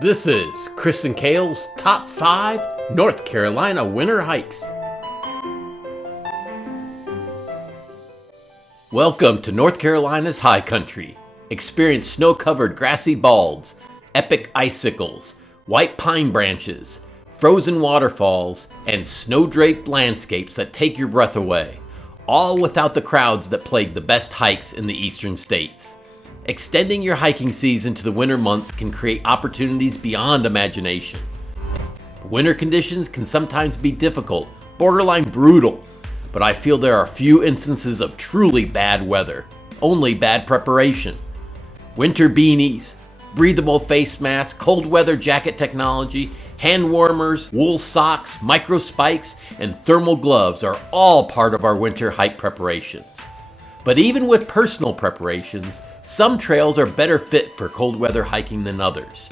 This is Cris Cale's Top 5 North Carolina Winter Hikes. Welcome to North Carolina's high country. Experience snow-covered grassy balds, epic icicles, white pine branches, frozen waterfalls, and snow-draped landscapes that take your breath away, all without the crowds that plague the best hikes in the eastern states. Extending your hiking season to the winter months can create opportunities beyond imagination. Winter conditions can sometimes be difficult, borderline brutal, but I feel there are few instances of truly bad weather, only bad preparation. Winter beanies, breathable face masks, cold weather jacket technology, hand warmers, wool socks, microspikes, and thermal gloves are all part of our winter hike preparations. But even with personal preparations, some trails are better fit for cold weather hiking than others.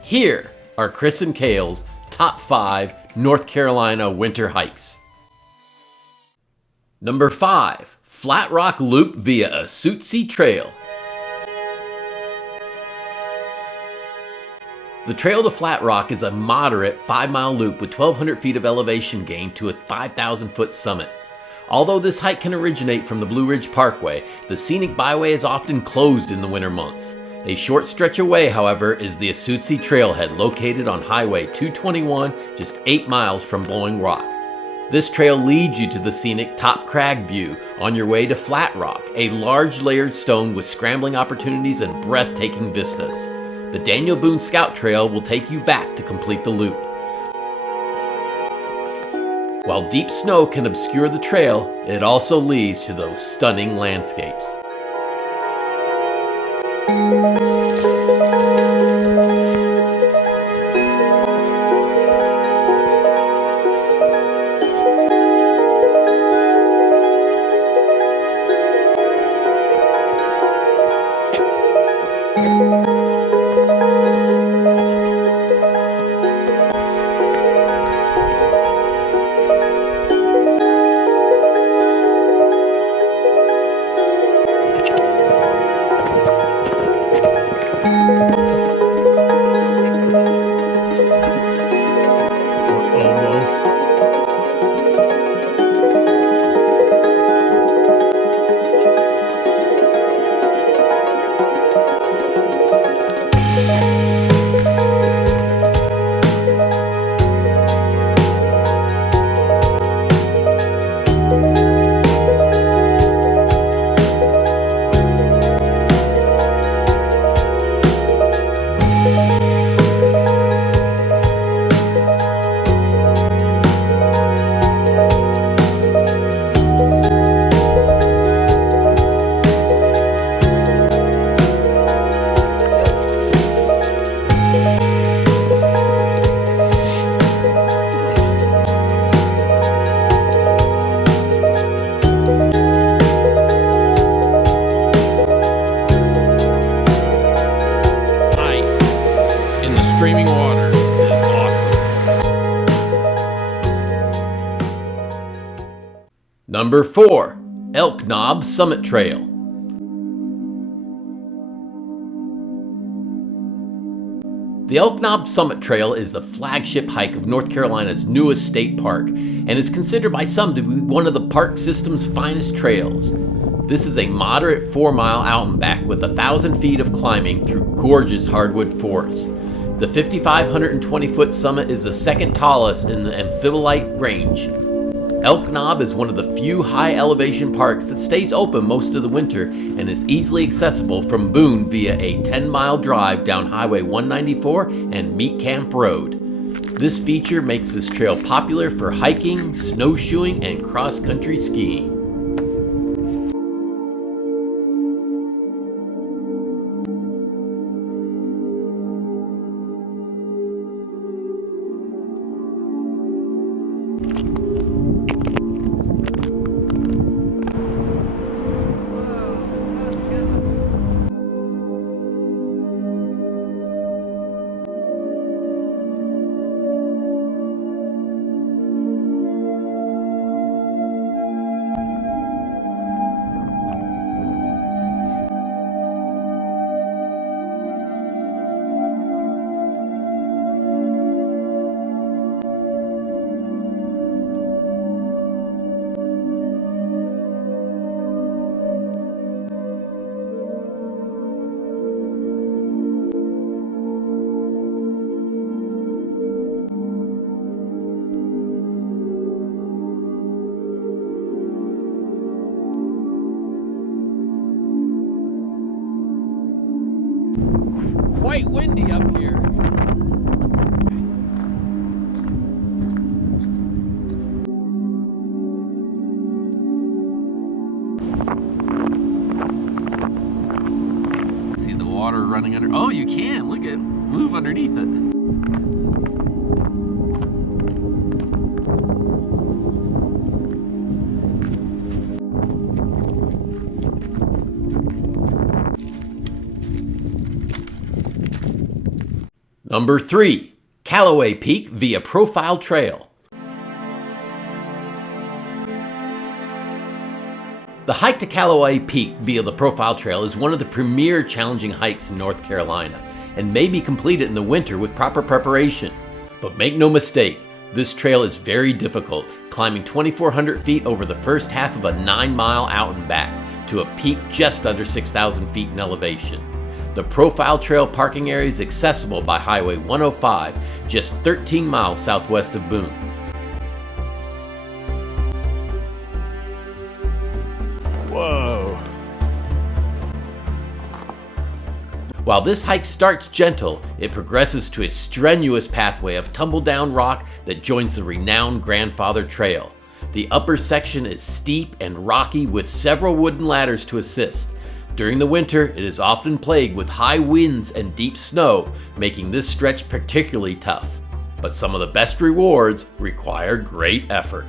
Here are Cris Cale's Top 5 North Carolina Winter Hikes. Number 5. Flat Rock Loop via Assootsie Trail. The trail to Flat Rock is a moderate 5-mile loop with 1,200 feet of elevation gain to a 5,000-foot summit. Although this hike can originate from the Blue Ridge Parkway, the scenic byway is often closed in the winter months. A short stretch away, however, is the Assootsie Trailhead located on Highway 221, just 8 miles from Blowing Rock. This trail leads you to the scenic Top Crag view on your way to Flat Rock, a large layered stone with scrambling opportunities and breathtaking vistas. The Daniel Boone Scout Trail will take you back to complete the loop. While deep snow can obscure the trail, it also leads to those stunning landscapes. Screaming waters is awesome. Number 4. Elk Knob Summit Trail. The Elk Knob Summit Trail is the flagship hike of North Carolina's newest state park and is considered by some to be one of the park system's finest trails. This is a moderate 4-mile out and back with 1,000 feet of climbing through gorgeous hardwood forests. The 5,520-foot summit is the second tallest in the Amphibolite Range. Elk Knob is one of the few high-elevation parks that stays open most of the winter and is easily accessible from Boone via a 10-mile drive down Highway 194 and Meat Camp Road. This feature makes this trail popular for hiking, snowshoeing, and cross-country skiing. Quite windy up here. See the water running under. Oh, you can. Look at move underneath it. Number 3, Calloway Peak via Profile Trail. The hike to Calloway Peak via the Profile Trail is one of the premier challenging hikes in North Carolina and may be completed in the winter with proper preparation. But make no mistake, this trail is very difficult, climbing 2,400 feet over the first half of a 9-mile out and back to a peak just under 6,000 feet in elevation. The Profile Trail parking area is accessible by Highway 105, just 13 miles southwest of Boone. Whoa! While this hike starts gentle, it progresses to a strenuous pathway of tumble-down rock that joins the renowned Grandfather Trail. The upper section is steep and rocky with several wooden ladders to assist. During the winter, it is often plagued with high winds and deep snow, making this stretch particularly tough. But some of the best rewards require great effort.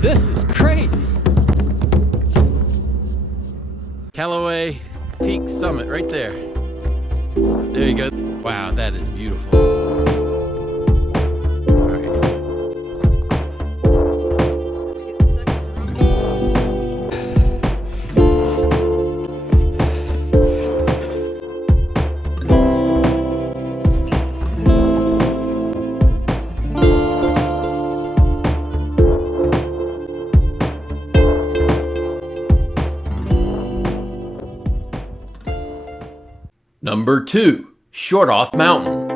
This is crazy. Calloway Peak summit right there. There you go. Wow, that is beautiful. Number 2, Shortoff Mtn.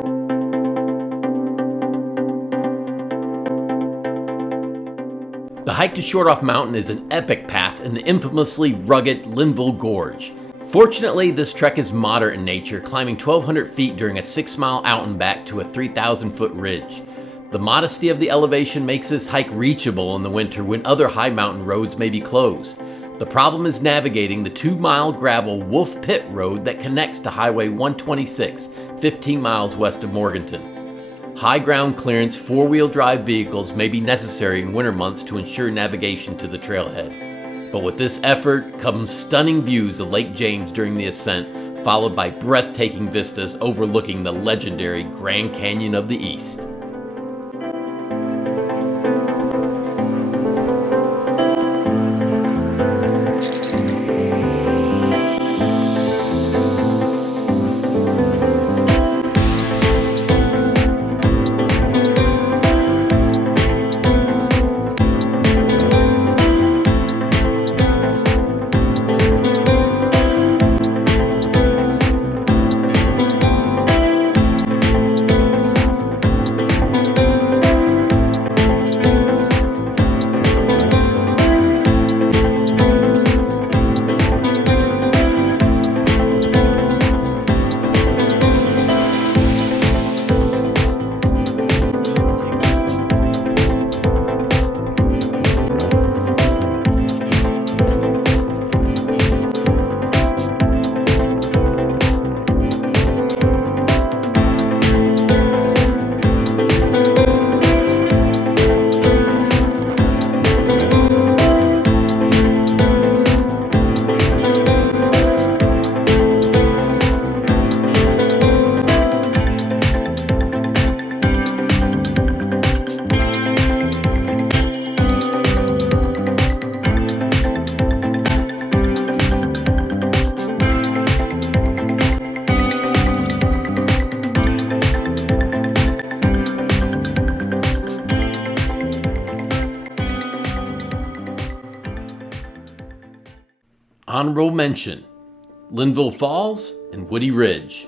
The hike to Shortoff Mtn is an epic path in the infamously rugged Linville Gorge. Fortunately, this trek is moderate in nature, climbing 1,200 feet during a 6-mile out and back to a 3,000-foot ridge. The modesty of the elevation makes this hike reachable in the winter when other high mountain roads may be closed. The problem is navigating the 2-mile gravel Wolf Pit Road that connects to Highway 126, 15 miles west of Morganton. High ground clearance 4-wheel drive vehicles may be necessary in winter months to ensure navigation to the trailhead. But with this effort comes stunning views of Lake James during the ascent, followed by breathtaking vistas overlooking the legendary Grand Canyon of the East. Honorable mention: Linville Falls and Woody Ridge.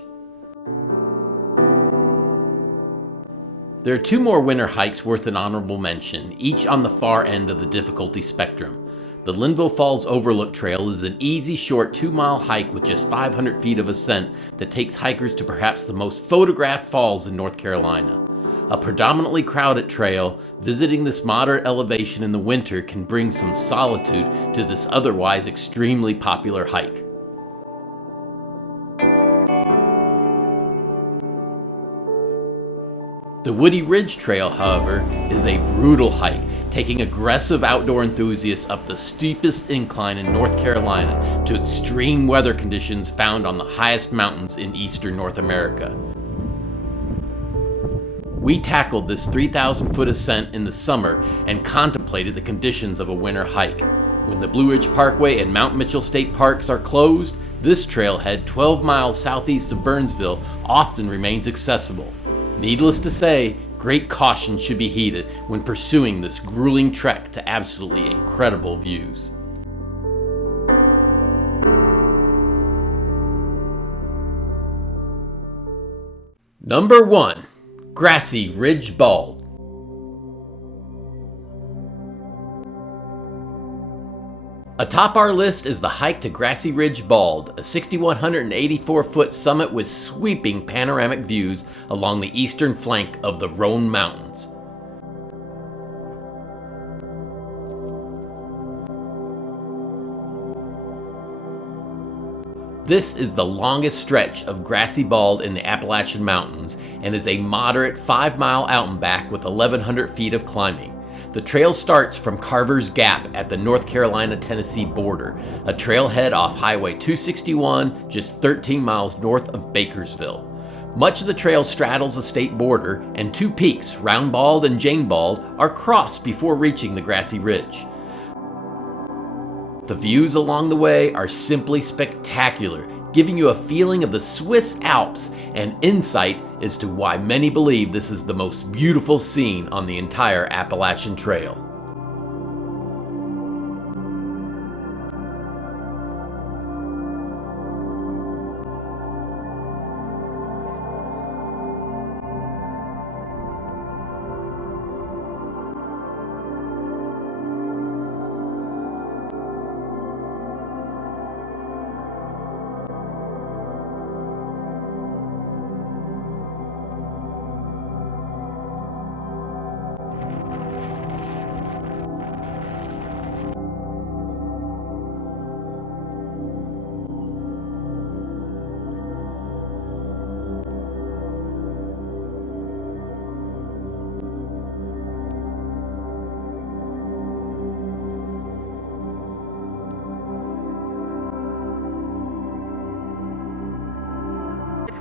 There are two more winter hikes worth an honorable mention, each on the far end of the difficulty spectrum. The Linville Falls Overlook Trail is an easy, short 2-mile hike with just 500 feet of ascent that takes hikers to perhaps the most photographed falls in North Carolina. A predominantly crowded trail, visiting this moderate elevation in the winter can bring some solitude to this otherwise extremely popular hike. The Woody Ridge Trail, however, is a brutal hike, taking aggressive outdoor enthusiasts up the steepest incline in North Carolina to extreme weather conditions found on the highest mountains in eastern North America. We tackled this 3,000-foot ascent in the summer and contemplated the conditions of a winter hike. When the Blue Ridge Parkway and Mount Mitchell State Parks are closed, this trailhead 12 miles southeast of Burnsville often remains accessible. Needless to say, great caution should be heeded when pursuing this grueling trek to absolutely incredible views. Number 1. Grassy Ridge Bald. Atop our list is the hike to Grassy Ridge Bald, a 6,184-foot summit with sweeping panoramic views along the eastern flank of the Roan Mountains. This is the longest stretch of grassy bald in the Appalachian Mountains and is a moderate 5-mile out and back with 1,100 feet of climbing. The trail starts from Carver's Gap at the North Carolina-Tennessee border, a trailhead off Highway 261 just 13 miles north of Bakersville. Much of the trail straddles the state border, and two peaks, Round Bald and Jane Bald, are crossed before reaching the Grassy Ridge. The views along the way are simply spectacular, giving you a feeling of the Swiss Alps and insight as to why many believe this is the most beautiful scene on the entire Appalachian Trail.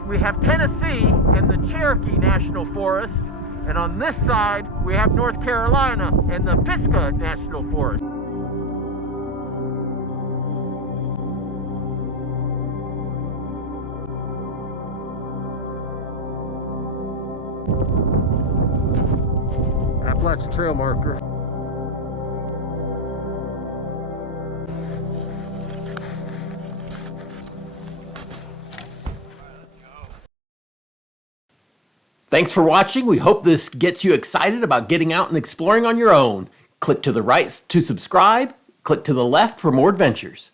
We have Tennessee and the Cherokee National Forest, and on this side we have North Carolina and the Pisgah National Forest. Appalachian Trail marker. Thanks for watching. We hope this gets you excited about getting out and exploring on your own. Click to the right to subscribe. Click to the left for more adventures.